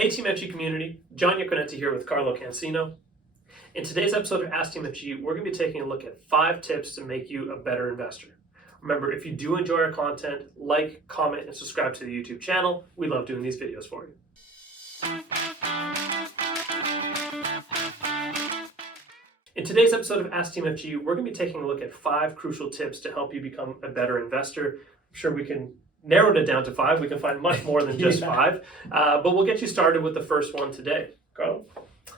Hey TMFG community, John Yonge here with Carlo Cancino. In today's episode of Ask TMFG, we're going to be taking a look at 5 tips to make you a better investor. Remember, if you do enjoy our content, like, comment, and subscribe to the YouTube channel. We love doing these videos for you. In today's episode of Ask TMFG, we're going to be taking a look at 5 crucial tips to help you become a better investor. I'm sure we can narrow it down to 5. We can find much more than just 5, but we'll get you started with the first one today. Carlo?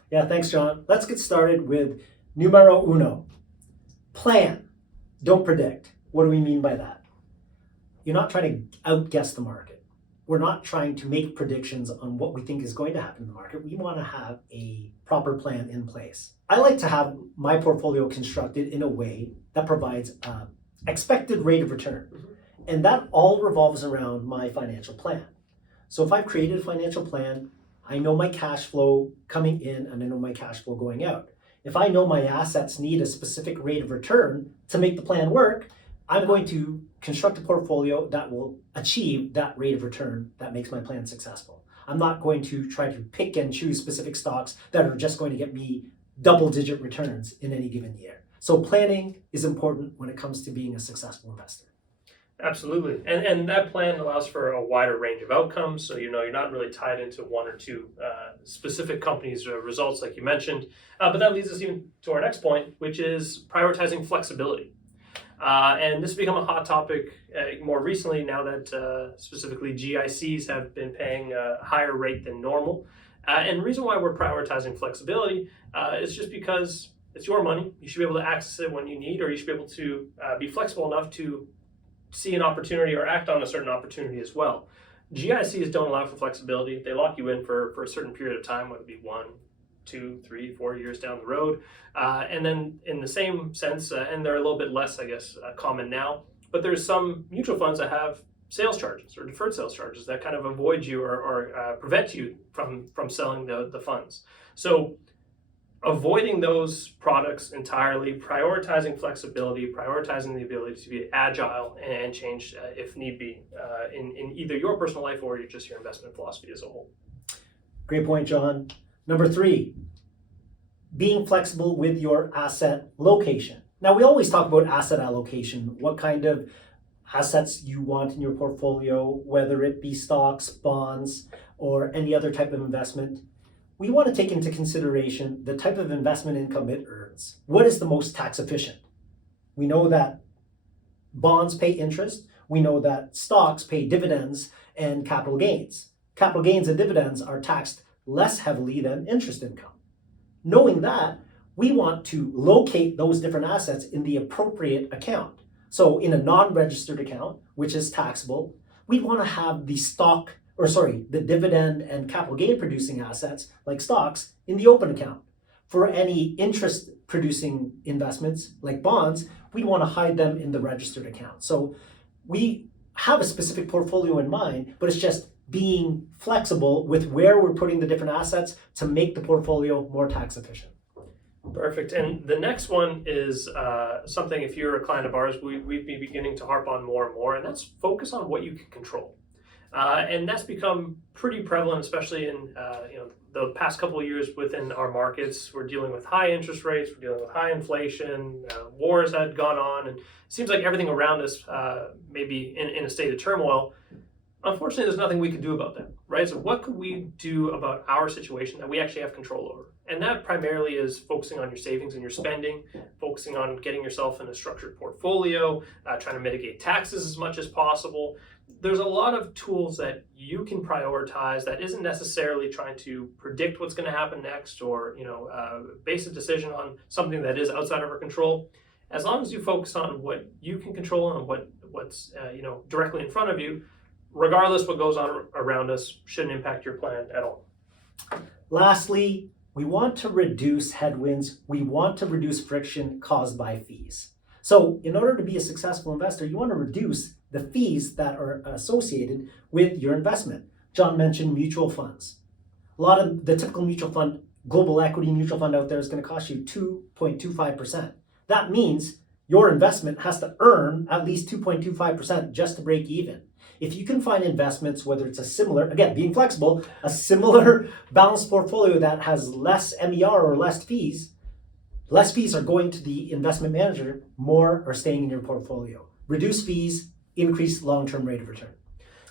Yeah, thanks, John. Let's get started with numero uno. Plan. Don't predict. What do we mean by that? You're not trying to outguess the market. We're not trying to make predictions on what we think is going to happen in the market. We want to have a proper plan in place. I like to have my portfolio constructed in a way that provides an expected rate of return. And that all revolves around my financial plan. So if I've created a financial plan, I know my cash flow coming in and I know my cash flow going out. If I know my assets need a specific rate of return to make the plan work, I'm going to construct a portfolio that will achieve that rate of return that makes my plan successful. I'm not going to try to pick and choose specific stocks that are just going to get me double-digit returns in any given year. So planning is important when it comes to being a successful investor. Absolutely. And that plan allows for a wider range of outcomes. So, you're not really tied into one or two specific companies' results, like you mentioned. But that leads us even to our next point, which is prioritizing flexibility. And this has become a hot topic more recently now that specifically GICs have been paying a higher rate than normal. And the reason why we're prioritizing flexibility is just because it's your money. You should be able to access it when you need, or you should be able to be flexible enough to see an opportunity or act on a certain opportunity as well. GICs don't allow for flexibility. They lock you in for a certain period of time, whether it be 1, 2, 3, 4 years down the road. And then in the same sense, and they're a little bit less, common now, but there's some mutual funds that have sales charges or deferred sales charges that kind of avoid you or prevent you from selling the funds. So avoiding those products entirely, prioritizing flexibility, prioritizing the ability to be agile and change if need be in either your personal life or just your investment philosophy as a whole. Great point, John. Number 3, being flexible with your asset location. Now, we always talk about asset allocation, what kind of assets you want in your portfolio, whether it be stocks, bonds, or any other type of investment. We want to take into consideration the type of investment income it earns. What is the most tax efficient? We know that bonds pay interest. We know that stocks pay dividends and capital gains. Capital gains and dividends are taxed less heavily than interest income. Knowing that, we want to locate those different assets in the appropriate account. So in a non-registered account, which is taxable, we want to have the dividend and capital gain producing assets like stocks in the open account. For any interest producing investments like bonds, we want to hide them in the registered account. So we have a specific portfolio in mind, but it's just being flexible with where we're putting the different assets to make the portfolio more tax efficient. Perfect. And the next one is something, if you're a client of ours, we've been beginning to harp on more and more, and that's focus on what you can control. And that's become pretty prevalent, especially in the past couple of years within our markets. We're dealing with high interest rates, we're dealing with high inflation, wars had gone on, and it seems like everything around us may be in a state of turmoil. Unfortunately, there's nothing we can do about that, right? So what could we do about our situation that we actually have control over? And that primarily is focusing on your savings and your spending, focusing on getting yourself in a structured portfolio, trying to mitigate taxes as much as possible. There's a lot of tools that you can prioritize that isn't necessarily trying to predict what's going to happen next or base a decision on something that is outside of our control. As long as you focus on what you can control and what's directly in front of you, regardless what goes on around us, shouldn't impact your plan at all. Lastly, we want to reduce headwinds. We want to reduce friction caused by fees. So in order to be a successful investor, you want to reduce the fees that are associated with your investment. John mentioned mutual funds. A lot of the typical mutual fund, global equity mutual fund out there is going to cost you 2.25%. That means your investment has to earn at least 2.25% just to break even. If you can find investments, whether it's a similar, again, being flexible, a similar balanced portfolio that has less MER or less fees are going to the investment manager, more are staying in your portfolio. Reduce fees, increase long-term rate of return.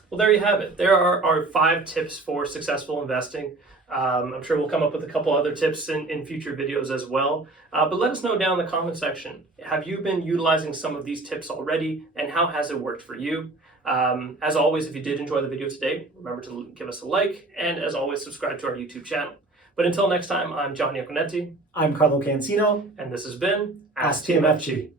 Well, there you have it. There are our 5 tips for successful investing. I'm sure we'll come up with a couple other tips in future videos as well. But let us know down in the comment section. Have you been utilizing some of these tips already, and how has it worked for you? As always, if you did enjoy the video today, remember to give us a like, and as always, subscribe to our YouTube channel. But until next time, I'm John Iaconetti. I'm Carlo Cancino. And this has been Ask TMFG.